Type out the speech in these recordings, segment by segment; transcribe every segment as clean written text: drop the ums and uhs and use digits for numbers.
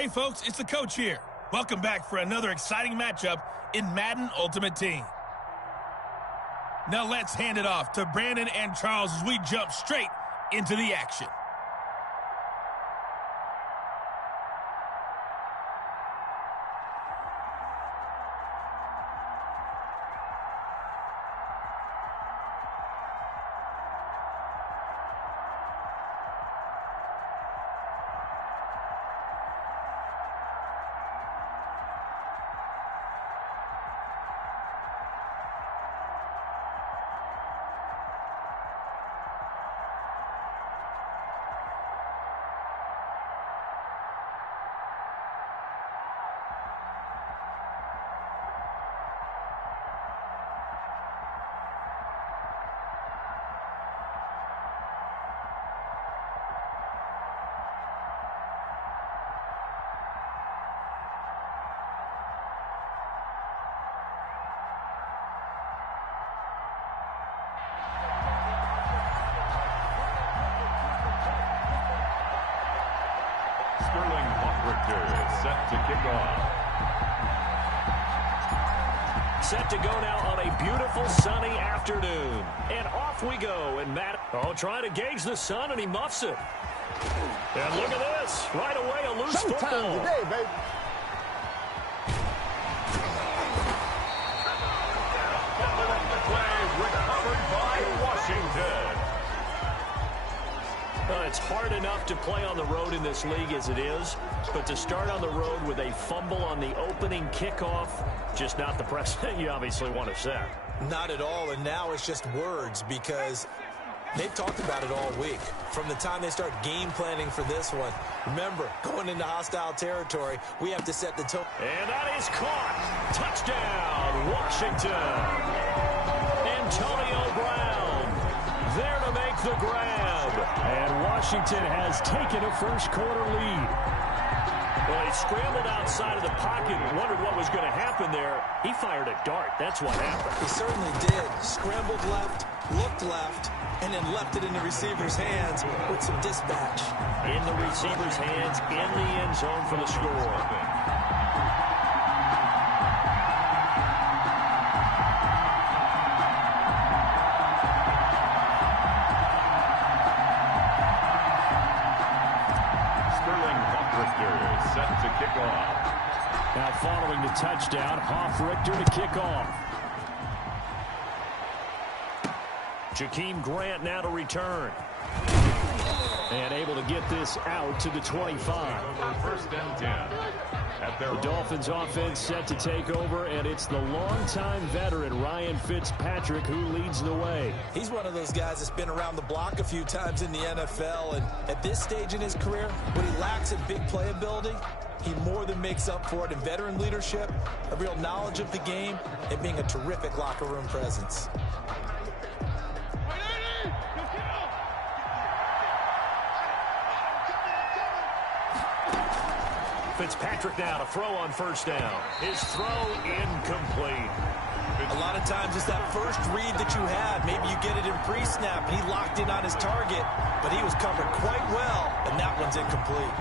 Hey folks, it's the coach here. Welcome back for another exciting matchup in Madden Ultimate Team. Now let's hand it off to Brandon and Charles as we jump straight into the action. Set to kick off. Set to go now on a beautiful sunny afternoon. And off we go. And Madden, trying to gauge the sun, and he muffs it. And look at this. Right away, a loose football. Today, baby. Following the play, recovered by Washington. It's hard enough to play on the road in this league as it is, but to start on the road with a fumble on the opening kickoff, just not the precedent you obviously want to set. Not at all, and now it's just words because they've talked about it all week. From the time they start game planning for this one, remember, going into hostile territory, we have to set the tone. And that is caught. Touchdown, Washington. Antonio Brown there to make the grab. And Washington has taken a first-quarter lead. Well, he scrambled outside of the pocket and wondered what was going to happen there. He fired a dart. That's what happened. He certainly did. Scrambled left, looked left, and then left it in the receiver's hands with some dispatch. In the receiver's hands, in the end zone for the score. Set to kick off. Now following the touchdown, Richter to kick off. Jakeem Grant now to return. And able to get this out to the 25. First and 10. The Dolphins offense set to take over, and it's the longtime veteran Ryan Fitzpatrick who leads the way. He's one of those guys that's been around the block a few times in the NFL, and at this stage in his career, what he lacks in big playability, he more than makes up for it in veteran leadership, a real knowledge of the game, and being a terrific locker room presence. Fitzpatrick now to throw on first down. His throw incomplete. A lot of times it's that first read that you had. Maybe you get it in pre-snap, and he locked in on his target, but he was covered quite well, and that one's incomplete.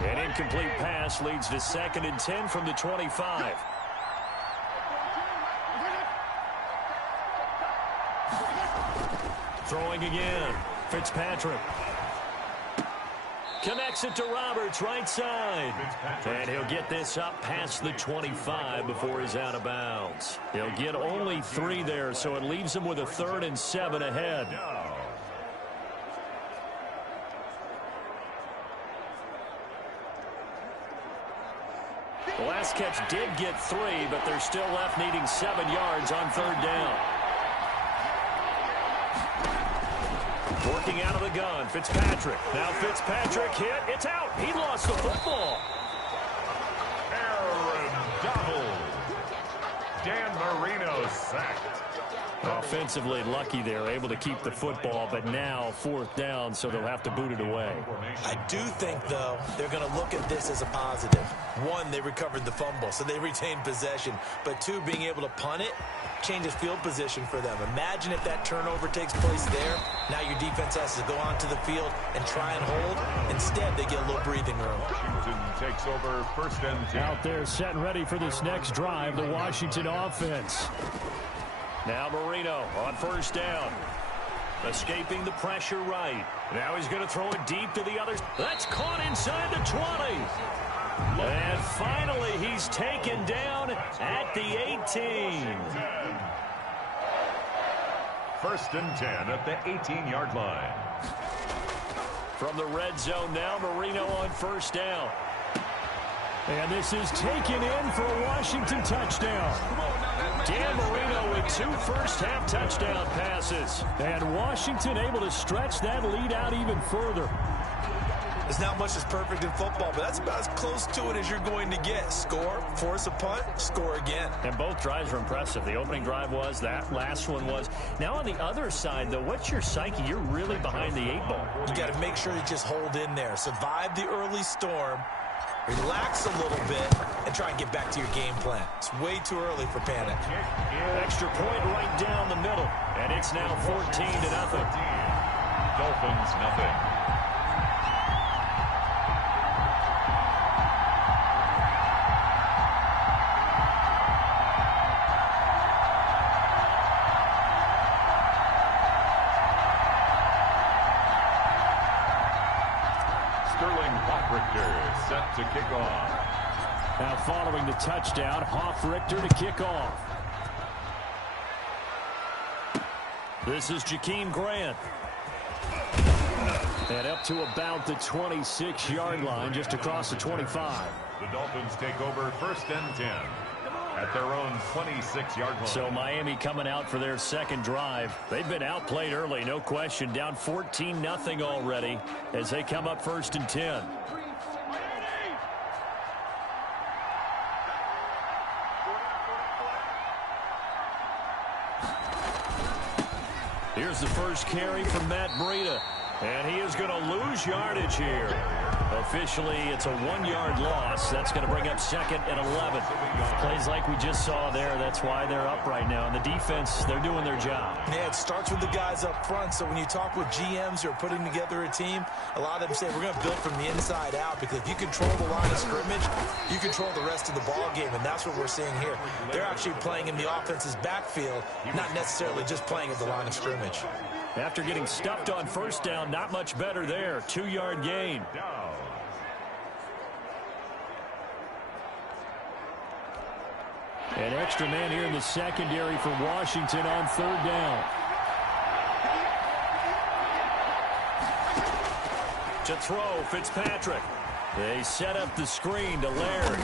An incomplete pass leads to 2nd and 10 from the 25. Throwing again. Fitzpatrick. Connects it to Roberts, right side. And he'll get this up past the 25 before he's out of bounds. He'll get only 3 there, so it leaves him with a 3rd and 7 ahead. The last catch did get 3, but they're still left needing 7 yards on 3rd down. Working out of the gun, Fitzpatrick. Now Fitzpatrick hit. It's out. He lost the football. Aaron Donald. Dan Marino sacked. Offensively lucky there, able to keep the football, but now fourth down, so they'll have to boot it away. I do think, though, they're going to look at this as a positive. One, they recovered the fumble, so they retained possession. But two, being able to punt it changes field position for them. Imagine if that turnover takes place there. Now your defense has to go onto the field and try and hold. Instead, they get a little breathing room. Washington takes over first and 10. Out there set and ready for this next drive, the Washington offense. Now Marino on first down. Escaping the pressure right. Now he's going to throw it deep to the others. That's caught inside the 20. And finally, he's taken down at the 18. First and 10 at the 18-yard line. From the red zone now, Marino on first down. And this is taken in for a Washington touchdown. Dan Marino with 2 first-half touchdown passes. And Washington able to stretch that lead out even further. There's not much that's perfect in football, but that's about as close to it as you're going to get. Score, force a punt, score again. And both drives were impressive. The opening drive was, that last one was. Now on the other side, though, what's your psyche? You're really behind the 8 ball. You got to make sure you just hold in there. Survive the early storm, relax a little bit, and try and get back to your game plan. It's way too early for panic. Extra point right down the middle. And it's now 14-0. Dolphins, nothing. Set to kick off. Now following the touchdown, Richter to kick off. This is Jakeem Grant. And up to about the 26-yard line, just across the 25. The Dolphins take over first and 10 at their own 26-yard line. So Miami coming out for their second drive. They've been outplayed early, no question. Down 14-0 already as they come up first and 10. Here's the first carry from Matt Breida. And he is going to lose yardage here. Officially, it's a 1-yard loss. That's going to bring up second and 11. Plays like we just saw there. That's why they're up right now. And the defense, they're doing their job. Yeah, it starts with the guys up front. So when you talk with GMs who are putting together a team, a lot of them say we're going to build from the inside out, because if you control the line of scrimmage, you control the rest of the ball game. And that's what we're seeing here. They're actually playing in the offense's backfield, not necessarily just playing at the line of scrimmage. After getting stuffed on first down, not much better there. 2-yard gain. An extra man here in the secondary for Washington on third down. To throw, Fitzpatrick. They set up the screen to Laird.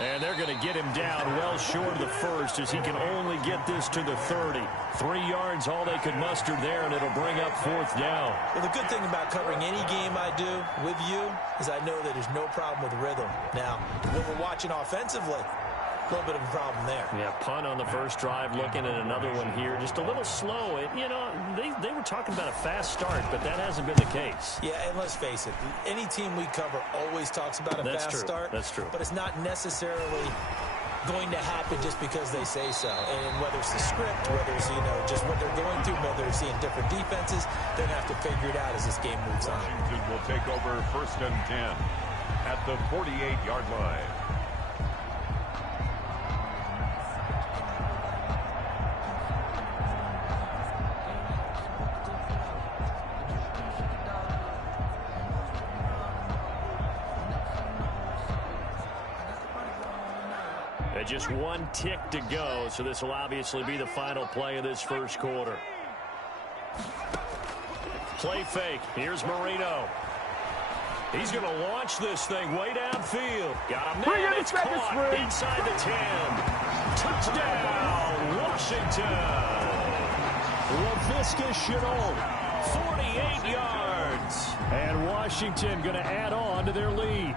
And they're going to get him down well short of the first, as he can only get this to the 30. 3 yards, all they could muster there, and it'll bring up fourth down. Well, the good thing about covering any game I do with you is I know that there's no problem with rhythm. Now, when we're watching offensively, a little bit of a problem there. Yeah, punt on the first drive, looking at another one here. Just a little slow. You know, they were talking about a fast start, but that hasn't been the case. Yeah, and let's face it, any team we cover always talks about a fast start. That's true. But it's not necessarily going to happen just because they say so. And whether it's the script, whether it's, just what they're going through, whether they're seeing different defenses, they're going to have to figure it out as this game moves on. Washington will take over first and 10 at the 48-yard line. Just one tick to go, so this will obviously be the final play of this first quarter. Play fake. Here's Marino. He's going to launch this thing way downfield. Got a man. It's caught inside the 10. Touchdown, Washington. LaVisca Chenault, 48 yards. And Washington going to add on to their lead.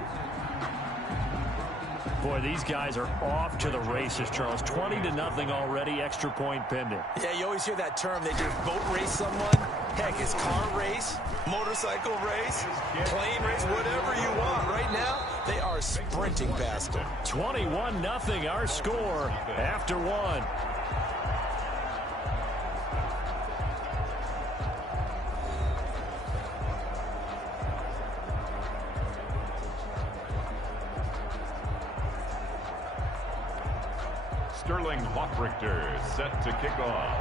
Boy, these guys are off to the races, Charles. 20-0 already, extra point pending. Yeah, you always hear that term. They just boat race someone. Heck, it's car race, motorcycle race, plane race, whatever you want. Right now, they are sprinting past them. 21-0 our score after one. Sterling Hoffrichter set to kick off.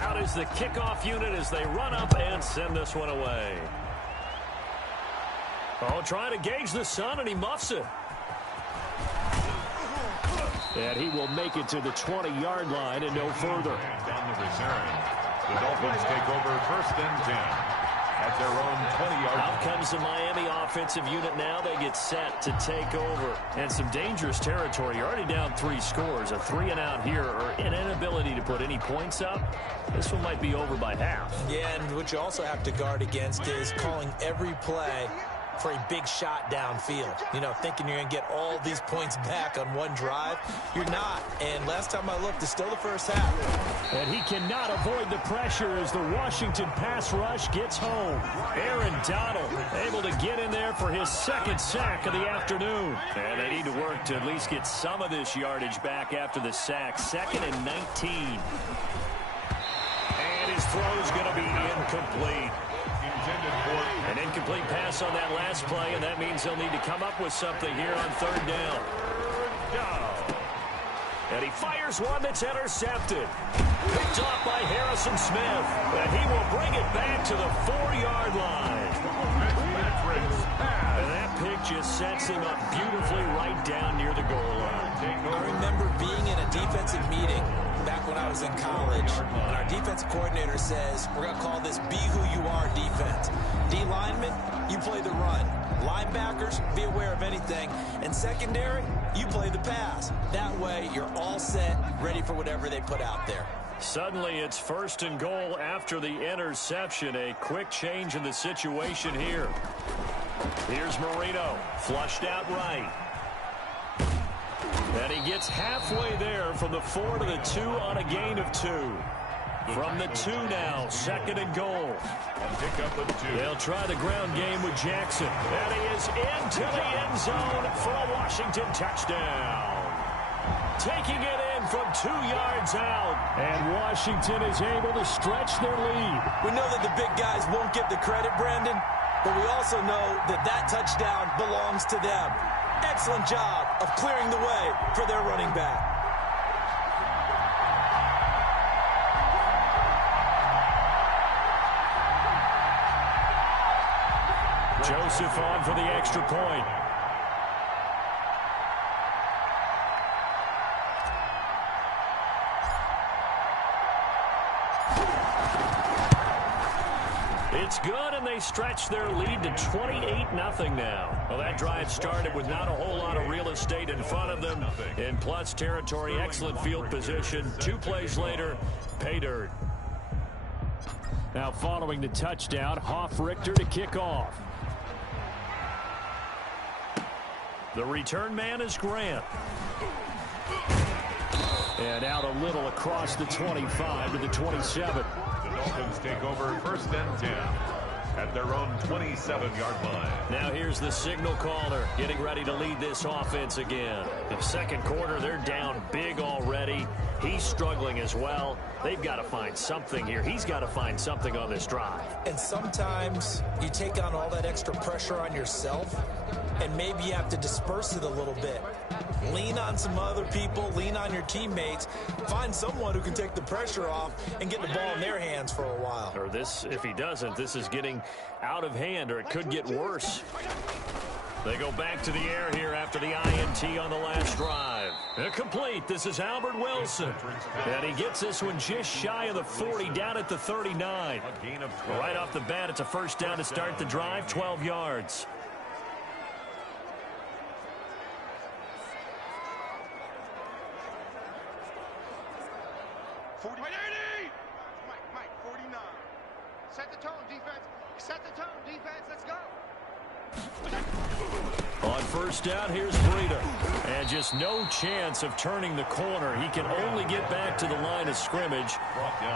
Out is the kickoff unit as they run up and send this one away. Oh, trying to gauge the sun, and he muffs it. And he will make it to the 20-yard line and no further. And down the return. The Dolphins take over 1st and 10 at their own 20-yard line. Out comes the Miami offensive unit now. They get set to take over. And some dangerous territory. You're already down 3 scores. A 3-and-out here, or an inability to put any points up. This one might be over by half. Yeah, and what you also have to guard against is calling every play for a big shot downfield. You know, thinking you're going to get all these points back on one drive. You're not. And last time I looked, it's still the first half. And he cannot avoid the pressure as the Washington pass rush gets home. Aaron Donald able to get in there for his 2nd sack of the afternoon. And they need to work to at least get some of this yardage back after the sack. 2nd and 19. And his throw's going to be incomplete. An incomplete pass on that last play, and that means they'll need to come up with something here on 3rd down. And he fires one that's intercepted. Picked off by Harrison Smith, and he will bring it back to the 4-yard line. And that pick just sets him up beautifully right down near the goal line. I remember being in a defensive meeting back when I was in college, and our defense coordinator says, we're going to call this be who you are defense. D linemen, you play the run. Linebackers, be aware of anything. And secondary, you play the pass. That way, you're all set, ready for whatever they put out there. Suddenly, it's 1st and goal after the interception. A quick change in the situation here. Here's Marino, flushed out right. And he gets halfway there from the 4 to the 2 on a gain of 2. From the 2 now, 2nd and goal. And pick up a 2. They'll try the ground game with Jackson. And he is into the end zone for a Washington touchdown. Taking it in from 2 yards out. And Washington is able to stretch their lead. We know that the big guys won't get the credit, Brandon, but we also know that that touchdown belongs to them. Excellent job of clearing the way for their running back. Joseph on for the extra point. It's good, and they stretch their lead to 28-0 now. Well, that drive started with not a whole lot of real estate in front of them. In plus territory, excellent field position. 2 plays later, pay dirt. Now following the touchdown, Hoffrichter to kick off. The return man is Grant. And out a little across the 25 to the 27. The Dolphins take over 1st and 10 at their own 27-yard line. Now here's the signal caller getting ready to lead this offense again. The 2nd quarter, they're down big already. He's struggling as well. They've got to find something here. He's got to find something on this drive. And sometimes you take on all that extra pressure on yourself, and maybe you have to disperse it a little bit. Lean on some other people, lean on your teammates, find someone who can take the pressure off and get the ball in their hands for a while. Or this, if he doesn't, this is getting out of hand, or it could get worse. They go back to the air here after the INT on the last drive. Complete. This is Albert Wilson. And he gets this one just shy of the 40, down at the 39. Right off the bat, it's a 1st down to start the drive, 12 yards. Mike, 49. Set the tone, defense. Set the tone, defense. Let's go. On first down, here's Breida. And just no chance of turning the corner. He can only get back to the line of scrimmage.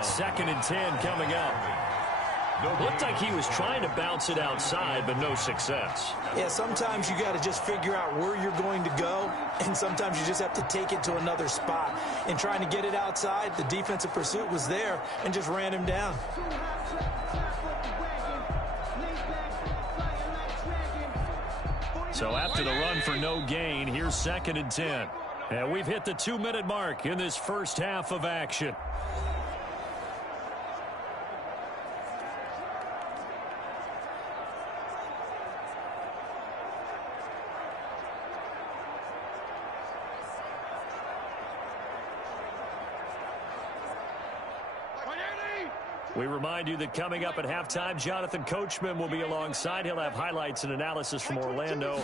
2nd and 10 coming up. Looked like he was trying to bounce it outside, but no success. Yeah, sometimes you got to just figure out where you're going to go, and sometimes you just have to take it to another spot. In trying to get it outside, the defensive pursuit was there and just ran him down. So after the run for no gain, here's 2nd and 10. And we've hit the 2-minute mark in this first half of action. We remind you that coming up at halftime, Jonathan Coachman will be alongside. He'll have highlights and analysis from Orlando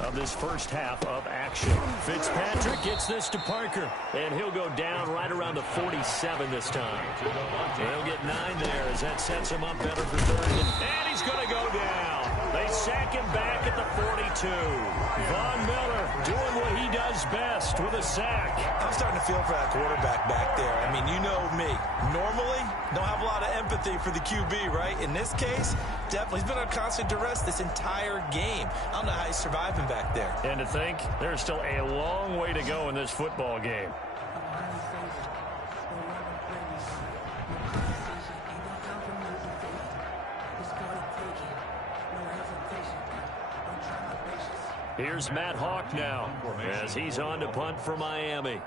of this first half of action. Fitzpatrick gets this to Parker, and he'll go down right around the 47 this time. He'll get 9 there as that sets him up better for 3rd. And he's going to go down. They sack him back at the 42. Von Miller doing what he does best with a sack. I'm starting to feel for that quarterback back there. I mean, you know me. Normally, don't have a lot of empathy for the QB, right? In this case, definitely he's been on constant duress this entire game. I don't know how he's surviving back there. And to think, there's still a long way to go in this football game. Here's Matt Hawk now as he's on to punt for Miami.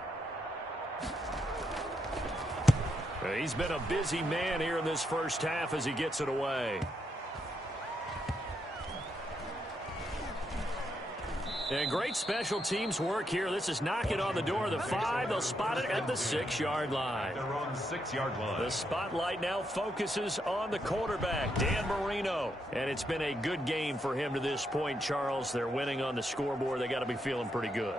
He's been a busy man here in this first half as he gets it away. And great special teams work here. This is knocking on the door of the 5. They'll spot it at the 6-yard line. Their own 6-yard line. The spotlight now focuses on the quarterback, Dan Marino. And it's been a good game for him to this point, Charles. They're winning on the scoreboard. They got to be feeling pretty good.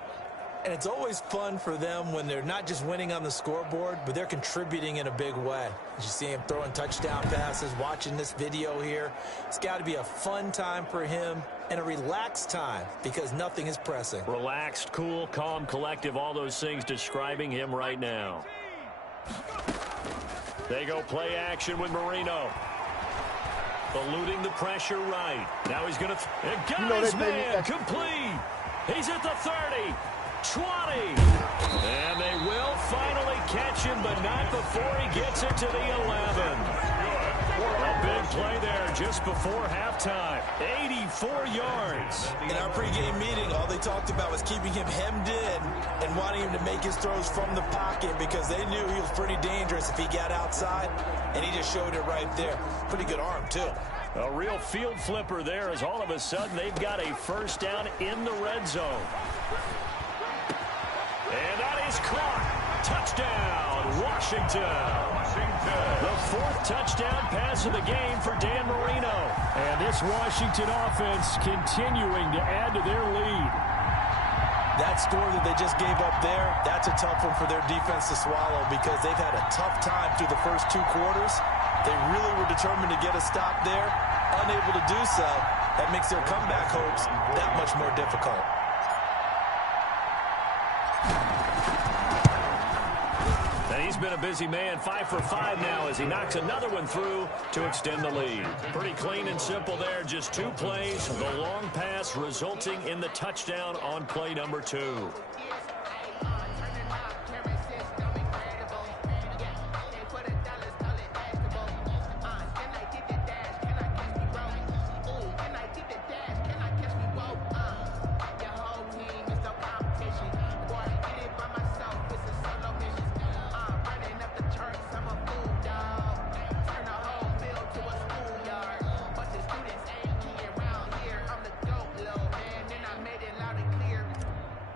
And it's always fun for them when they're not just winning on the scoreboard, but they're contributing in a big way. As you see him throwing touchdown passes, watching this video here. It's got to be a fun time for him and a relaxed time because nothing is pressing. Relaxed, cool, calm, collective, all those things describing him right now. They go play action with Marino. Eluding the pressure right. Now he's going to... got his man complete. He's at the 30. 20. And they will finally catch him, but not before he gets it to the 11. A big play there just before halftime. 84 yards. In our pregame meeting, all they talked about was keeping him hemmed in and wanting him to make his throws from the pocket because they knew he was pretty dangerous if he got outside, and he just showed it right there. Pretty good arm, too. A real field flipper there as all of a sudden they've got a first down in the red zone. And that is caught. Touchdown, Washington. The 4th touchdown pass of the game for Dan Marino. And this Washington offense continuing to add to their lead. That score that they just gave up there, that's a tough one for their defense to swallow because they've had a tough time through the first 2 quarters. They really were determined to get a stop there, unable to do so. That makes their comeback hopes that much more difficult. And he's been a busy man, 5 for 5 now as he knocks another one through to extend the lead. Pretty clean and simple there, just 2 plays. The long pass resulting in the touchdown on play number 2.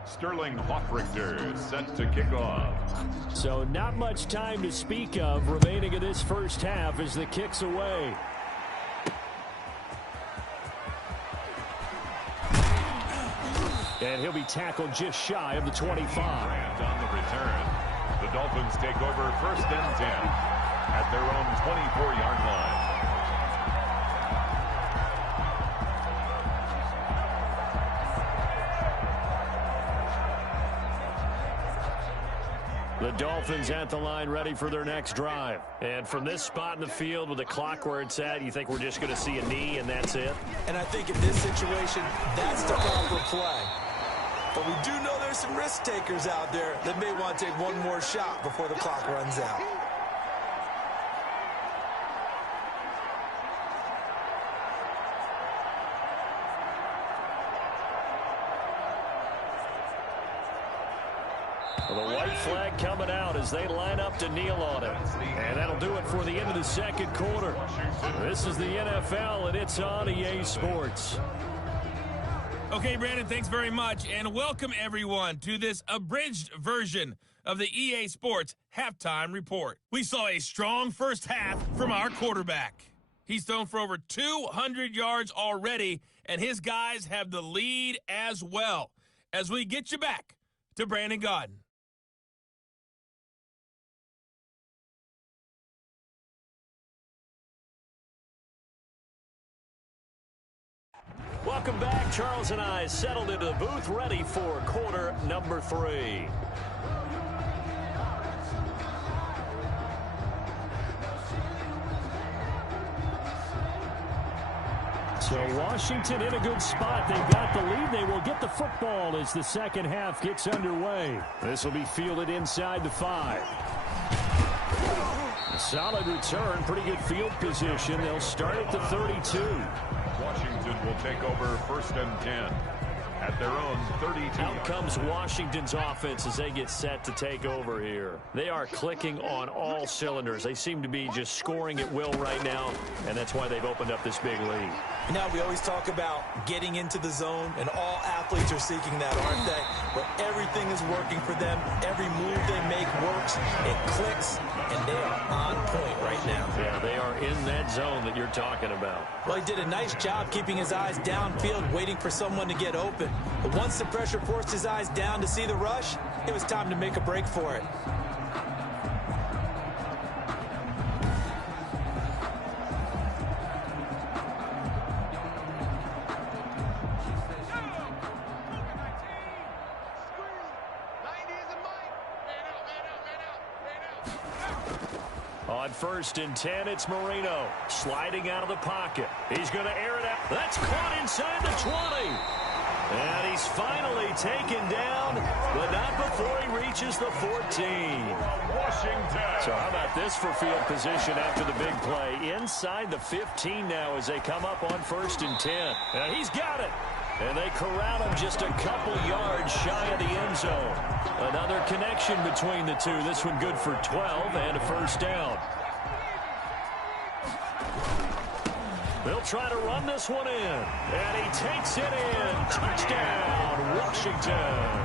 Sterling Hawkrichter set to kick off. So not much time to speak of remaining in this first half as the kick's away. And he'll be tackled just shy of the 25. Grant on the return. The Dolphins take over 1st and 10 at their own 24-yard line. The Dolphins at the line ready for their next drive. And from this spot in the field with the clock where it's at, you think we're just going to see a knee and that's it? And I think in this situation, that's the proper play. But we do know there's some risk takers out there that may want to take one more shot before the clock runs out. The white flag coming out as they line up to kneel on it. And that'll do it for the end of the second quarter. This is the NFL, and it's on EA Sports. Okay, Brandon, thanks very much. And welcome, everyone, to this abridged version of the EA Sports Halftime Report. We saw a strong first half from our quarterback. He's thrown for over 200 yards already, and his guys have the lead as well. As we get you back to Brandon Gaudin. Welcome back. Charles and I settled into the booth ready for quarter number 3. So Washington in a good spot. They've got the lead. They will get the football as the second half gets underway. This will be fielded inside the 5. A solid return. Pretty good field position. They'll start at the 32. Washington will take over 1st and 10 at their own 32. Out comes Washington's offense as they get set to take over here. They are clicking on all cylinders. They seem to be just scoring at will right now, and that's why they've opened up this big lead. Now, we always talk about getting into the zone, and all athletes are seeking that, aren't they? But everything is working for them. Every move they make works. It clicks, and they are on point right now. Yeah, they are in that zone that you're talking about. Well, he did a nice job keeping his eyes downfield, waiting for someone to get open. But once the pressure forced his eyes down to see the rush, it was time to make a break for it. On 1st and 10, it's Marino sliding out of the pocket. He's going to air it out. That's caught inside the 20. And he's finally taken down, but not before he reaches the 14. Washington. So how about this for field position after the big play? Inside the 15 now as they come up on 1st and 10. And he's got it. And they corral him just a couple yards shy of the end zone. Another connection between the two. This one good for 12 and a 1st down. They'll try to run this one in. And he takes it in. Touchdown, Washington.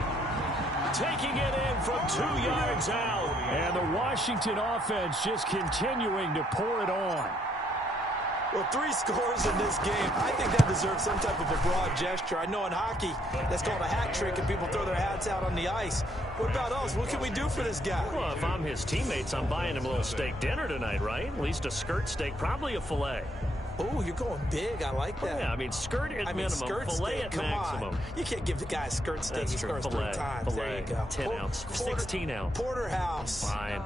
Taking it in from 2 yards out. And the Washington offense just continuing to pour it on. Well, 3 scores in this game. I think that deserves some type of a broad gesture. I know in hockey, that's called a hat trick, and people throw their hats out on the ice. What about us? What can we do for this guy? Well, if I'm his teammates, I'm buying him a little steak dinner tonight, right? At least a skirt steak, probably a filet. Oh, you're going big. I like that. Yeah, I mean, skirt at minimum, skirt filet steak, at come maximum. On. You can't give the guy a skirt steak. That's He true. scores Filet, 3 times. filet, There you go. 10 ounce, 16 ounce. Porterhouse. Fine.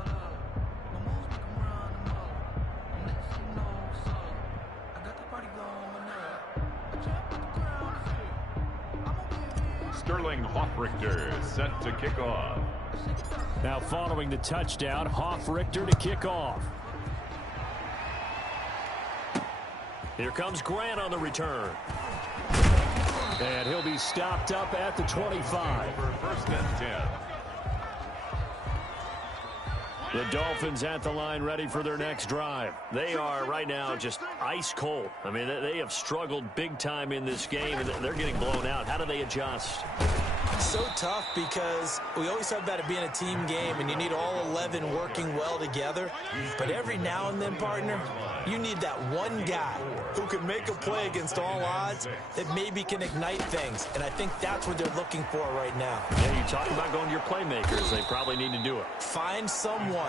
Sterling Hoffrichter set to kick off. Now following the touchdown, Hoffrichter to kick off. Here comes Grant on the return. And he'll be stopped up at the 25. For 1st and 10. The Dolphins at the line ready for their next drive. They are right now just ice cold. I mean, they have struggled big time in this game, and they're getting blown out. How do they adjust? So tough because we always talk about it being a team game, and you need all 11 working well together. But every now and then, partner, you need that one guy who can make a play against all odds that maybe can ignite things. And I think that's what they're looking for right now. Yeah, you talk about going to your playmakers. They probably need to do it. Find someone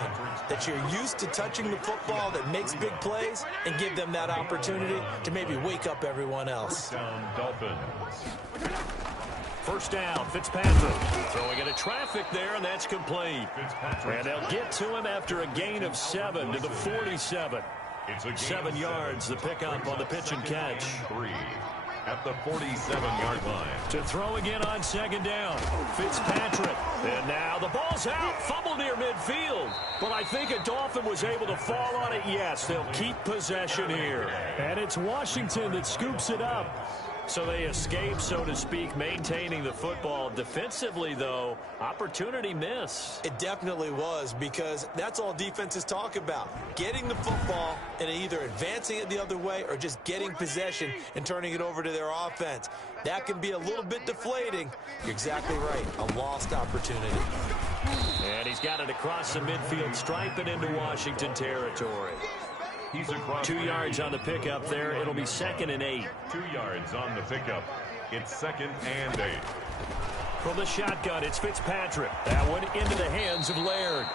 that you're used to touching the football that makes big plays and give them that opportunity to maybe wake up everyone else. Down Dolphins. First down, Fitzpatrick. Throwing into traffic there, and that's complete. And they'll get to him after a gain of 7 to the 47. 7 yards, the pickup on the pitch and catch. 3 at the 47-yard line. To throw again on second down, Fitzpatrick. And now the ball's out, fumble near midfield. But I think a Dolphin was able to fall on it. Yes, they'll keep possession here. And it's Washington that scoops it up. So they escape, so to speak, maintaining the football. Defensively, though, opportunity miss. It definitely was, because that's all defenses talk about. Getting the football and either advancing it the other way or just getting possession and turning it over to their offense. That can be a little bit deflating. You're exactly right. A lost opportunity. And he's got it across the midfield stripe and into Washington territory. He's across 2 yards on the pickup there. It'll be 2nd and 8. 2 yards on the pickup. It's 2nd and 8. From the shotgun, it's Fitzpatrick. That one into the hands of Laird.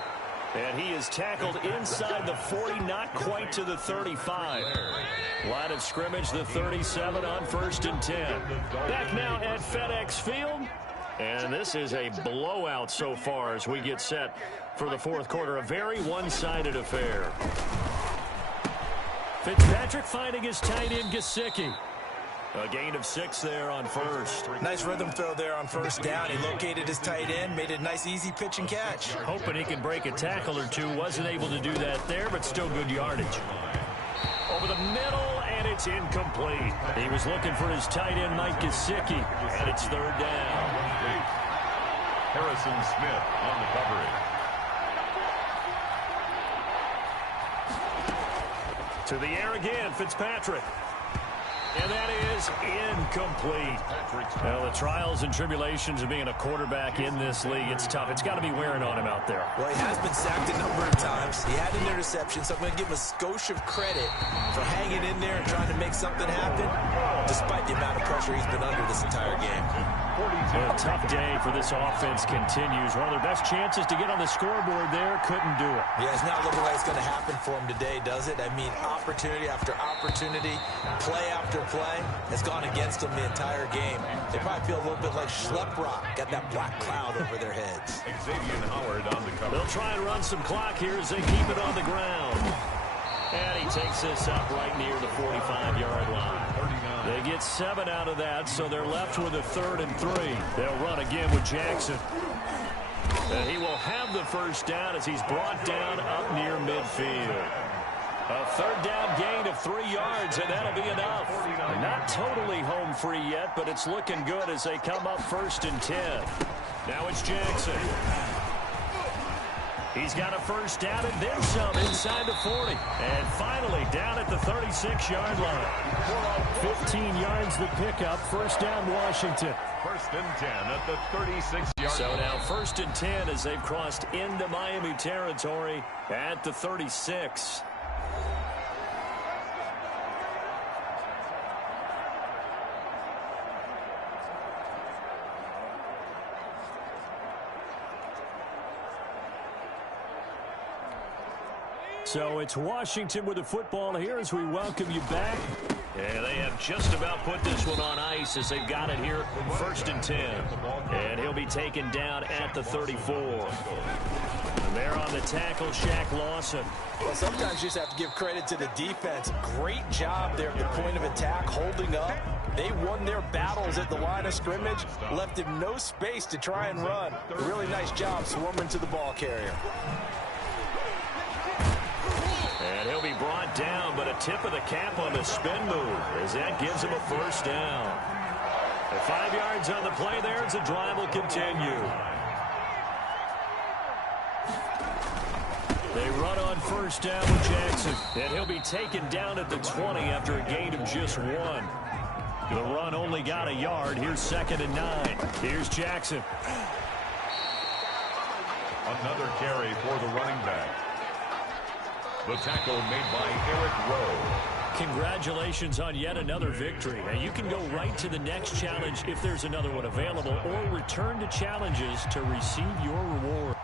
And he is tackled inside the 40, not quite to the 35. Line of scrimmage, the 37 on 1st and 10. Back now at FedEx Field. And this is a blowout so far as we get set for the 4th quarter. A very one-sided affair. Fitzpatrick finding his tight end, Gesicki. A gain of 6 there on first. Nice rhythm throw there on first down. He located his tight end, made a nice easy pitch and catch. Hoping he can break a tackle or two. Wasn't able to do that there, but still good yardage. Over the middle, and it's incomplete. He was looking for his tight end, Mike Gesicki, and it's 3rd down. Harrison Smith on the coverage. To the air again, Fitzpatrick. And that is incomplete. Well, the trials and tribulations of being a quarterback in this league, it's tough. It's got to be wearing on him out there. Well, he has been sacked a number of times. He had an interception, so I'm going to give him a skosh of credit for hanging in there and trying to make something happen, despite the amount of pressure he's been under this entire game. Well, a tough day for this offense continues. One of their best chances to get on the scoreboard there, couldn't do it. Yeah, it's not looking like it's going to happen for him today, does it? I mean, opportunity after opportunity, play after play has gone against them the entire game. They probably feel a little bit like Schlep Rock, got that black cloud over their heads. Xavier Howard on the cover. They'll try and run some clock here as they keep it on the ground. And he takes this up right near the 45-yard line. They get 7 out of that, so they're left with a 3rd and 3. They'll run again with Jackson. And he will have the first down as he's brought down up near midfield. A 3rd down gain of 3 yards, and that'll be enough. Not totally home free yet, but it's looking good as they come up 1st and 10. Now it's Jackson. He's got a first down and then some inside the 40. And finally down at the 36-yard line. 15 yards the pickup. First down Washington. 1st and 10 at the 36-yard line. So now 1st and 10 as they've crossed into Miami territory at the 36. So it's Washington with the football here as we welcome you back. And they have just about put this one on ice as they've got it here 1st and 10. And he'll be taken down at the 34. And there on the tackle, Shaq Lawson. Well, sometimes you just have to give credit to the defense. Great job there at the point of attack, holding up. They won their battles at the line of scrimmage, left him no space to try and run. A really nice job swarming to the ball carrier. And he'll be brought down, but a tip of the cap on the spin move as that gives him a first down. And 5 yards on the play there as the drive will continue. They run on first down with Jackson. And he'll be taken down at the 20 after a gain of just 1. The run only got a yard. Here's 2nd and 9. Here's Jackson. Another carry for the running back. The tackle made by Eric Rowe. Congratulations on yet another victory. Now you can go right to the next challenge if there's another one available, or return to challenges to receive your reward.